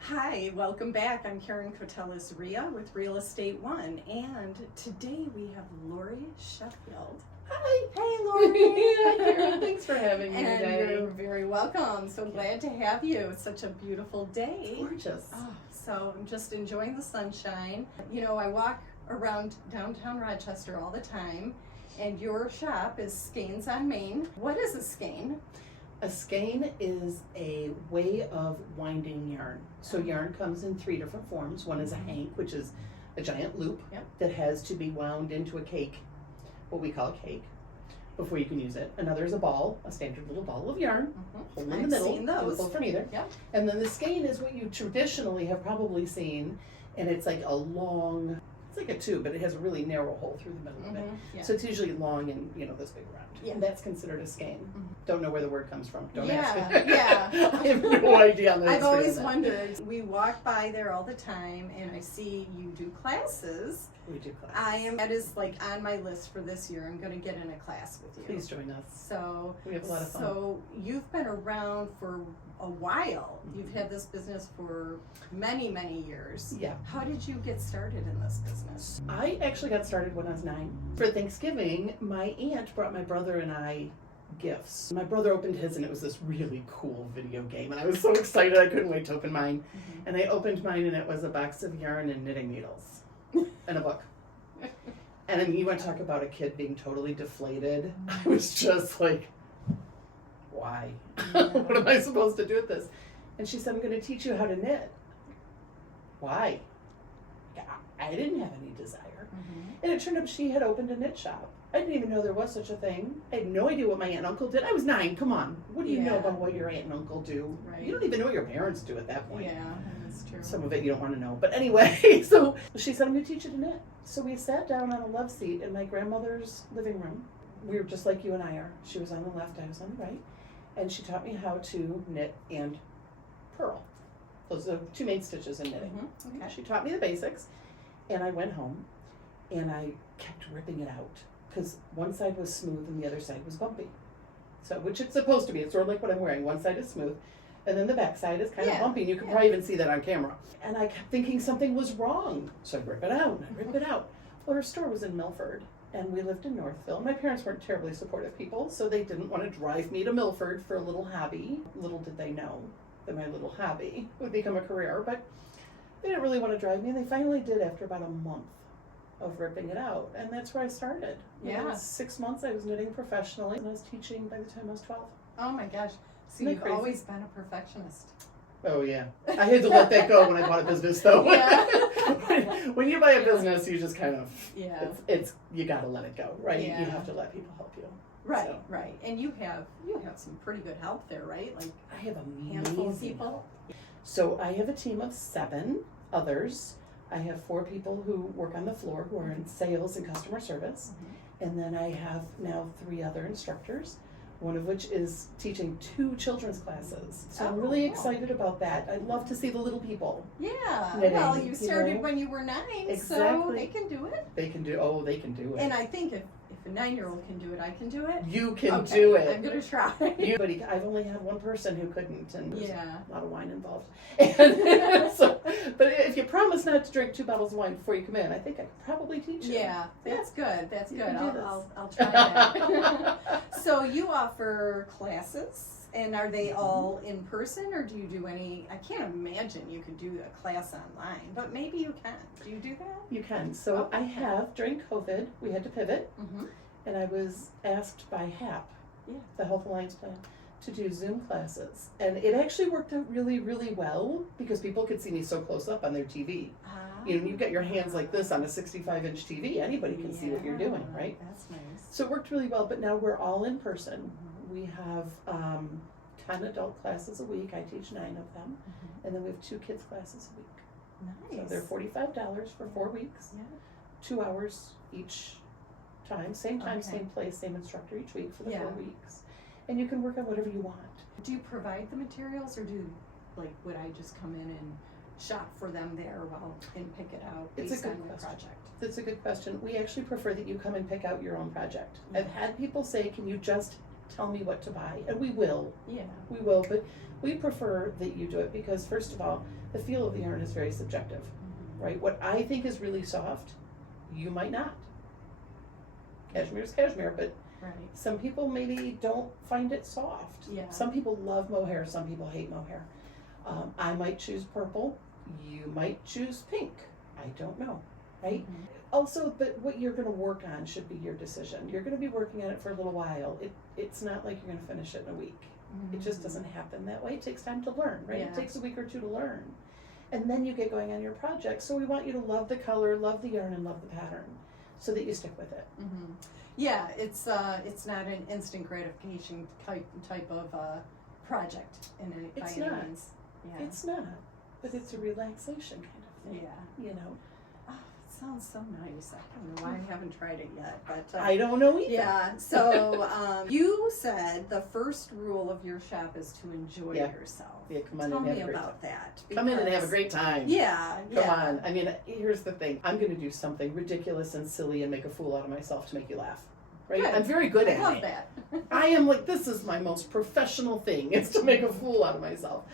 Hi, welcome back. I'm Koteles Riha with Real Estate One, and today we have Lori Sheffield. Hi. Hey, Lori. Hi, Caron. Thanks for having me And today. you're very welcome. So glad to have you. It's such a beautiful day. Gorgeous. Oh, so I'm just enjoying the sunshine. You know, I walk around downtown Rochester all the time, and your shop is Skeins on Main. What is a skein? A skein is a way of winding yarn. So yarn comes in three different forms. One is a hank, which is a giant loop that has to be wound into a cake, what we call a cake, before you can use it. Another is a ball, a standard little ball of yarn, hole in the middle. I've seen those. Pull from either. Yep. And then the skein is what you traditionally have probably seen, and it's like a long, it's like a tube, but it has a really narrow hole through the middle of it. Yeah. So it's usually long and, this big round. Yeah. And that's considered a skein. Don't know where the word comes from. Don't Yeah, ask me. yeah. I have no idea on the I've history always of that. wondered. We walk by there all the time, and I see you do classes. We do classes. That is like on my list for this year. I'm going to get in a class with you. Please join us. So We have a lot of fun. So you've been around for a while. You've had this business for many, many years. Yeah. How did you get started in this business? I actually got started when I was 9. For Thanksgiving, my aunt brought my brother and I gifts. My brother opened his and it was this really cool video game, and I was so excited I couldn't wait to open mine. And I opened mine and it was a box of yarn and knitting needles and a book. And then you want to talk about a kid being totally deflated. I was just like, why? What am I supposed to do with this? And she said, I'm going to teach you how to knit. Why? I didn't have any desire. And it turned out she had opened a knit shop. I didn't even know there was such a thing. I had no idea what my aunt and uncle did. I was 9. Come on. What do you know about what your aunt and uncle do? Right. You don't even know what your parents do at that point. Yeah, that's true. Some of it you don't want to know. But anyway, so she said, I'm going to teach you to knit. So we sat down on a love seat in my grandmother's living room. We were just like you and I are. She was on the left, I was on the right. And she taught me how to knit and purl. Those are the two main stitches in knitting. Okay. She taught me the basics. And I went home and I kept ripping it out, because one side was smooth and the other side was bumpy. So, which it's supposed to be. It's sort of like what I'm wearing. One side is smooth, and then the back side is kind of bumpy. And you can probably even see that on camera. And I kept thinking something was wrong. So I rip it out, and I rip it out. Well, her store was in Milford, and we lived in Northville. My parents weren't terribly supportive people, so they didn't want to drive me to Milford for a little hobby. Little did they know that my little hobby would become a career, but they didn't really want to drive me, and they finally did after about a month of ripping it out, and that's where I started. Within 6 months I was knitting professionally, and I was teaching by the time I was 12. Oh my gosh. So Isn't you've that crazy? always been a perfectionist. Oh yeah. I had to let that go when I bought a business though. Yeah. when you buy a business, you just kind of, Yeah. it's you gotta let it go, right? Yeah. You have to let people help you. Right, So. right. And you have some pretty good help there, right? Like I have a handful of people. help. So I have a team of 7 others. I have 4 people who work on the floor who are in sales and customer service. And then I have now 3 other instructors, one of which is teaching 2 children's classes. So I'm really excited about that. I love to see the little people. Yeah. Knitting, Well, you started know? when you were 9, so Exactly. they can do it. They can do it. And I think if a 9-year-old can do it, I can do it. You can Okay, do it. I'm gonna try. I've only had one person who couldn't, and there's Yeah. a lot of wine involved. And so, but if you promise not to drink 2 bottles of wine before you come in, I think I could probably teach you. Yeah, that's good. That's You good. can do this. I'll try that. So you offer classes, and are they all in person, or do you do any? I can't imagine you could do a class online, but maybe you can. Do you do that? You can. So I have, during COVID, we had to pivot, Mm-hmm. and I was asked by HAP, the Health Alliance Plan, to do Zoom classes. And it actually worked out really, really well, because people could see me so close up on their TV. You know, you've got your hands like this on a 65-inch TV. Anybody can see what you're doing, right? That's nice. So it worked really well, but now we're all in person. We have 10 adult classes a week. I teach 9 of them. And then we have 2 kids classes a week. Nice. So they're $45 for 4 weeks, Yeah. 2 hours each time, same place, same instructor each week for the 4 weeks. And you can work on whatever you want. Do you provide the materials, or would I just come in and shop for them there and pick it out based on the project? That's a good question. We actually prefer that you come and pick out your own project. I've had people say, can you just tell me what to buy, and we will, Yeah. but we prefer that you do it because, first of all, the feel of the yarn is very subjective, right? What I think is really soft, you might not. Cashmere is cashmere, but Right. some people maybe don't find it soft. Yeah. Some people love mohair, some people hate mohair. I might choose purple, you might choose pink. I don't know, right? Mhm. Also, but what you're going to work on should be your decision. You're going to be working on it for a little while. It's not like you're going to finish it in a week. It just doesn't happen that way. It takes time to learn, right? Yeah. It takes a week or two to learn. And then you get going on your project. So we want you to love the color, love the yarn, and love the pattern so that you stick with it. Mm-hmm. Yeah, it's not an instant gratification type of project by It's any not. means. Yeah. It's not, but it's a relaxation kind of thing. Yeah. You know, Oh, it sounds so nice. I don't know why I haven't tried it yet, but I don't know either. yeah. So you said the first rule of your shop is to enjoy Yeah. yourself. Yeah, come on Tell and have me a great about that. Come in and have a because- great time. Yeah. Come yeah. on. I mean, here's the thing. I'm going to do something ridiculous and silly and make a fool out of myself to make you laugh. Right? Good. I'm very good I at love it. that. I am like, this is my most professional thing. It's to make a fool out of myself.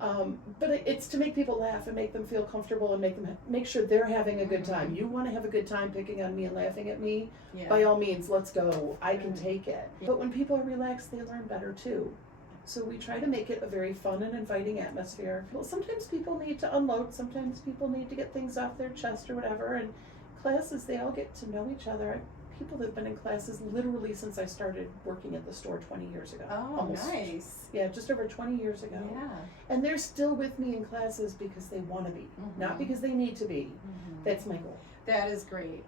Yeah. But it's to make people laugh and make them feel comfortable and make sure they're having a good time. Mhm. You want to have a good time picking on me and laughing at me? Yeah. By all means, let's go. I can Right. take it. Yeah. But when people are relaxed, they learn better too. So we try to make it a very fun and inviting atmosphere. Well, sometimes people need to unload. Sometimes people need to get things off their chest or whatever. And classes, they all get to know each other. People that have been in classes literally since I started working at the store 20 years ago. Oh, Almost. nice. Yeah, just over 20 years ago. Yeah. And they're still with me in classes because they want to be, not Mhm. because they need to be. Mhm. That's my goal. That is great.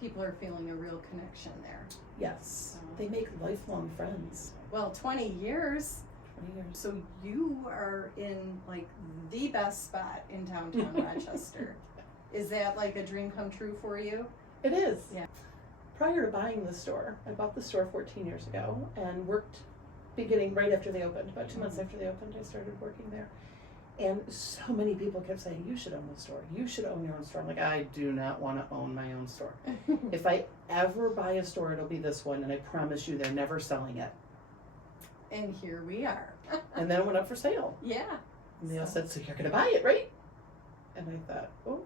People are feeling a real connection there. Yes. Oh. They make lifelong friends. Well, 20 years. 20 years. So you are in like the best spot in downtown Rochester. Is that like a dream come true for you? It is. Yeah. Prior to buying the store, I bought the store 14 years ago and worked beginning right after they opened. About 2 months after they opened, I started working there. And so many people kept saying, you should own the store. You should own your own store. I'm like, I do not want to own my own store. If I ever buy a store, it'll be this one, and I promise you they're never selling it. And here we are. And then it went up for sale. Yeah. And they all So- said, so you're going to buy it, right? And I thought, oh.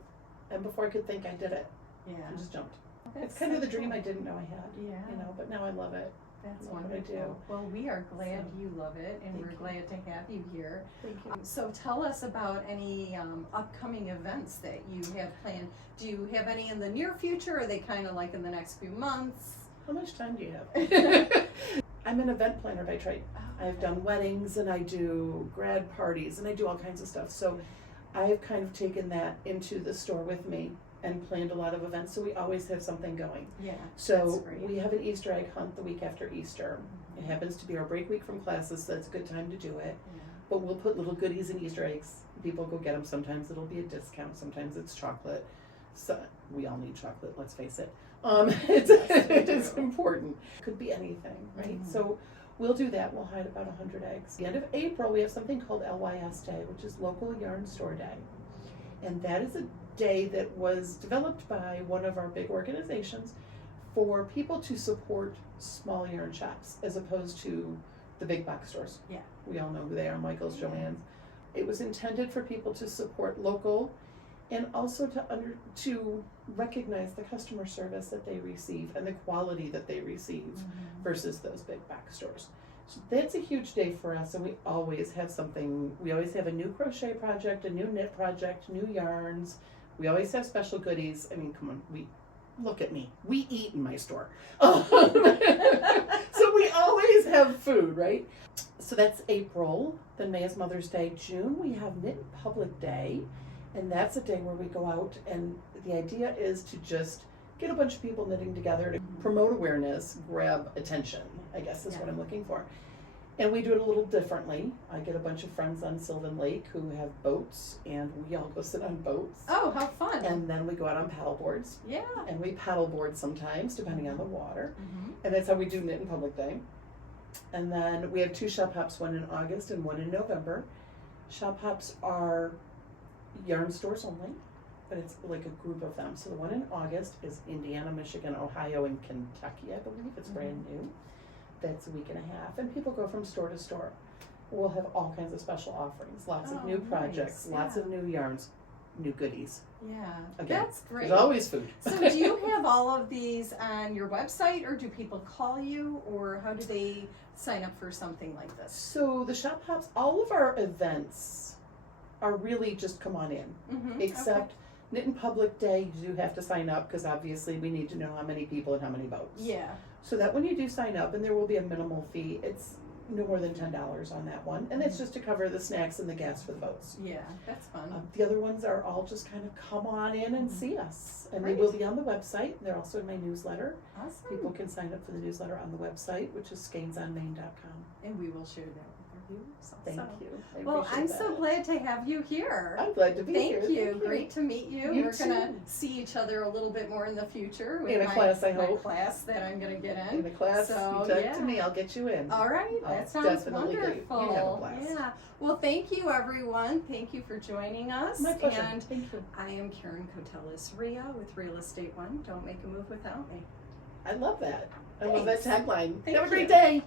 And before I could think, I did it. Yeah. I just jumped. That's It's kind of so the dream cool. I didn't know I had. Yeah. You know, but now I love it. That's Love what I wonderful. do. Well, we are glad So, you love it, and thank we're you. glad to have you here. Thank you. So tell us about any upcoming events that you have planned. Do you have any in the near future, or are they kind of like in the next few months? How much time do you have? I'm an event planner by trade. Oh, I've done weddings and I do grad parties and I do all kinds of stuff. So I've kind of taken that into the store with me and planned a lot of events. So we always have something going. Yeah. So That's great. we have an Easter egg hunt the week after Easter. It happens to be our break week from classes, so it's a good time to do it. Yeah. But we'll put little goodies and Easter eggs. People go get them. Sometimes it'll be a discount. Sometimes it's chocolate. So we all need chocolate, let's face it. It is important. Could be anything, right? Mhm. So we'll do that. We'll hide about 100 eggs. At the end of April, we have something called LYS Day, which is Local Yarn Store Day. And that is a day that was developed by one of our big organizations for people to support small yarn shops as opposed to the big box stores. Yeah. We all know who they are, Michael's, Joann's. It was intended for people to support local and also to recognize the customer service that they receive and the quality that they receive Mhm. versus those big box stores. So that's a huge day for us, and we always have something. We always have a new crochet project, a new knit project, new yarns. We always have special goodies. I mean, come on, look at me. We eat in my store. So we always have food, right? So that's April. Then May is Mother's Day. June, we have Knit Public Day. And that's a day where we go out, and the idea is to just get a bunch of people knitting together to promote awareness, grab attention, I guess is what I'm looking for. And we do it a little differently. I get a bunch of friends on Sylvan Lake who have boats, and we all go sit on boats. Oh, how fun. And then we go out on paddle boards, yeah. and we paddleboard sometimes, depending on the water. Mm-hmm. And that's how we do Knit in Public Day. And then we have 2 shop hops, one in August and one in November. Shop hops are yarn stores only, but it's like a group of them. So the one in August is Indiana, Michigan, Ohio, and Kentucky, I believe. It's brand new. that's a week and a half, and people go from store to store. We'll have all kinds of special offerings, lots of new projects, nice. lots of new yarns, new goodies. Yeah, Again, that's great. There's always food. So do you have all of these on your website, or do people call you, or how do they sign up for something like this? So the shop hops, all of our events are really just come on in, except Knit in Public Day, you do have to sign up because obviously we need to know how many people and how many boats. Yeah. So that when you do sign up, and there will be a minimal fee, it's no more than $10 on that one, and that's just to cover the snacks and the gas for the boats. Yeah, that's fun. The other ones are all just kind of come on in and see us, and Great. they will be on the website. They're also in my newsletter. Awesome. People can sign up for the newsletter on the website, which is skeinsonmaine.com. And we will share that with our viewers also. Thank you. I Well, appreciate I'm that. so glad to have you here. I'm glad to be here. Thank you. Great to meet you. You We're gonna too. see each other a little bit more in the future with In a class, I my hope. class that I'm gonna get in. In the class, So, you talk yeah. to me, I'll get you in. All right, I'll that sounds definitely get you. wonderful. You have a blast. Yeah. Well, thank you, everyone. Thank you for joining us. My pleasure. And Thank you. I am Caron Koteles, Riha with Real Estate One. Don't make a move without me. I love that. I love that Thanks. tagline. Thank Have a great you. day.